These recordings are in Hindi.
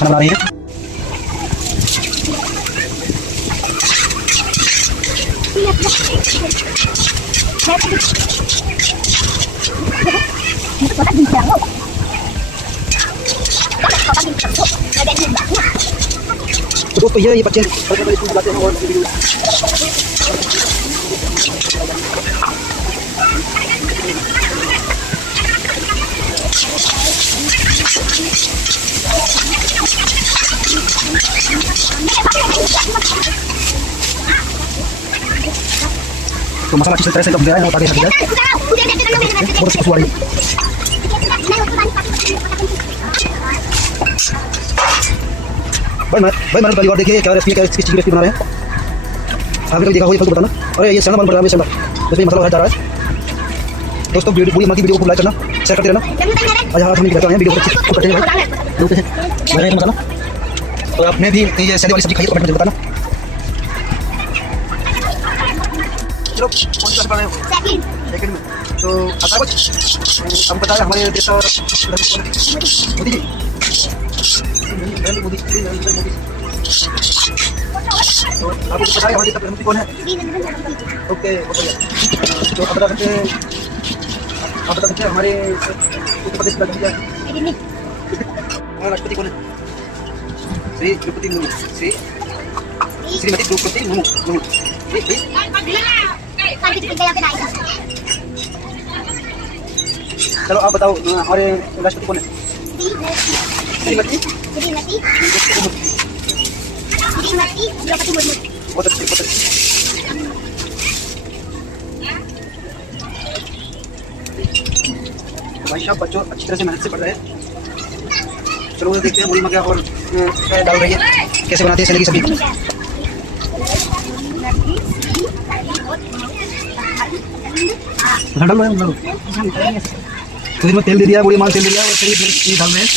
खाना बना रही है। तो दोस्तों ये बच्चे स्कूल बुलाते हैं और तो मसाला अच्छी तरह से जब गया है और आगे हट गया बहुत अच्छी खुशबू आ रही है। भाई मैंने पहली बार देखी है क्या रेसिपी, क्या किस चीज़ की रेसिपी बना रहे हैं। आपने कभी देखा हो ये फल बताना। और ये चैनल बंद पड़ रहा है, चैनल इसमें मसाला जा रहा है। दोस्तों पूरी अम्मा की वीडियो को लाइक करना, शेयर करते रहना। आज हम कहते हैं वीडियो को अच्छी करते हैं मसाला। तो आपने भी ये सैली वाली सब्जी खाई तो कमेंट में बताना। चलो कौन सा बना रहे हो? सेकंड में तो आता कुछ हम बताएं हमारे देश और मोदी जी मोदी तो आपको पता है हमारे प्रधानमंत्री कौन है? ओके तो आप बता सकते हैं हमारे उत्तर प्रदेश का राष्ट्रपति कौन है? श्री द्रौपदी मुर्मू। श्रीमती द्रौपदी मुर्मू। चलो आप बताओ हमारे राष्ट्रपति कौन है? श्रीमती द्रौपदी मुर्मू। बहुत अच्छे बहुत अच्छे। भाई साहब बच्चों अच्छी तरह से मेहनत से पढ़ रहे हैं। चलो देखते हैं मुर्गी क्या और डाल रही है, कैसे बनाते हैं सैली की सब्जी। डाल रहे हैं तो इसमें तेल दे दिया, बुढ़ी माल तेल दे दिया और सही डाल रहे हैं।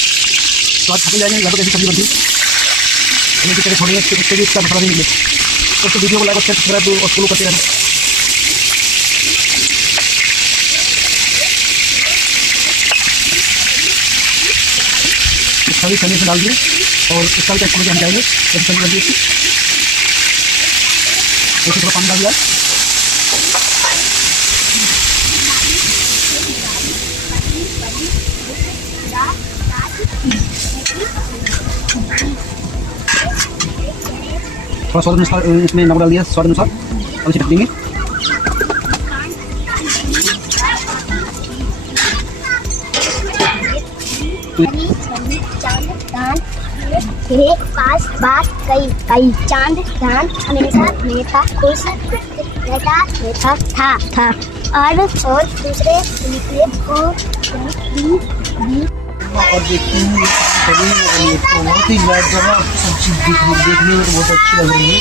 तो आज खत्म जाएंगे यहाँ पर कैसी सब्जी बनती है छोड़िए इससे भी इसका मसाला नहीं मिले। तो वीडियो को लाइक और शेयर सब्सक्राइब और फॉलो करते रहना। सभी सब्जी से डाल दिए और इसका भी टेस्ट हम जाएंगे जैसे सब्जी बन इसकी थोड़ा पानी डाल दिया। थोड़ा स्वाद अनुसार इसमें नमक डाल दिया स्वाद अनुसार। अब इसे ढक देंगे। पास बात कई कई चांद चांद हमेशा मीठा खुश रहता था और दूसरे निकले को और देखते हैं तो बहुत ही लाजवाब सब्जी देखने में बहुत अच्छी लग रही है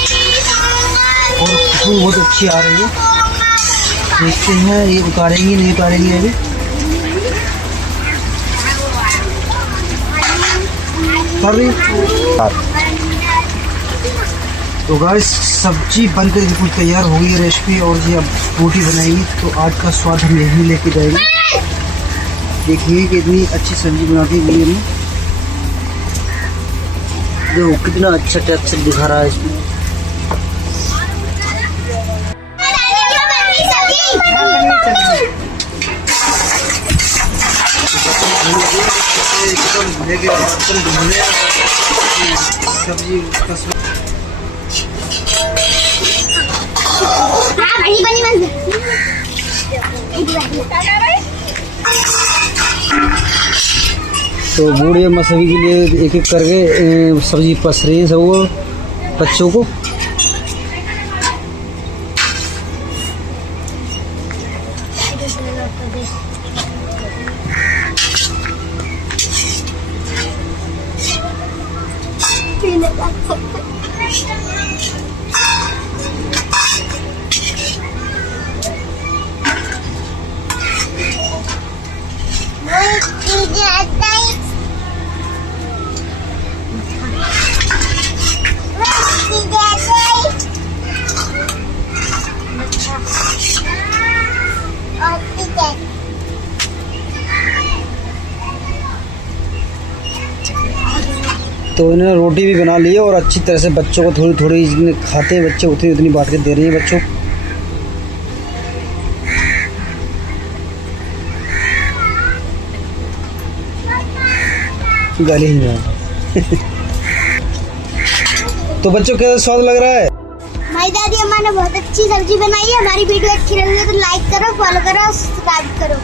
और खुशबू बहुत अच्छी आ रही है। देखते हैं ये उतारेंगे नहीं उतारेंगे अभी। तो गाइस सब्जी बनकर बिल्कुल तैयार हो गई रेसिपी और जी अब रोटी बनाएंगे तो आज का स्वाद हम यही लेके जाएंगे। देखिए कितनी अच्छी सब्जी बनाती है हमने। देखो कितना अच्छा टेक्सचर दिखा रहा है इसमें। सब्जी तो बूढ़े अम्मा सभी के लिए एक एक करके सब्जी पस रही है सब बच्चों को। तो इन्होंने रोटी भी बना ली है और अच्छी तरह से बच्चों को थोड़ी थोड़ी जितने खाते हैं बच्चे उतनी उतनी बांट के दे रही है बच्चों को। गाली ही नहीं। तो बच्चों कैसा स्वाद लग रहा है? हमारी दादी अम्मा ने बहुत अच्छी सब्जी बनाई है। हमारी वीडियो अच्छी लगी है तो लाइक करो, फॉलो करो, सब्सक्राइब करो।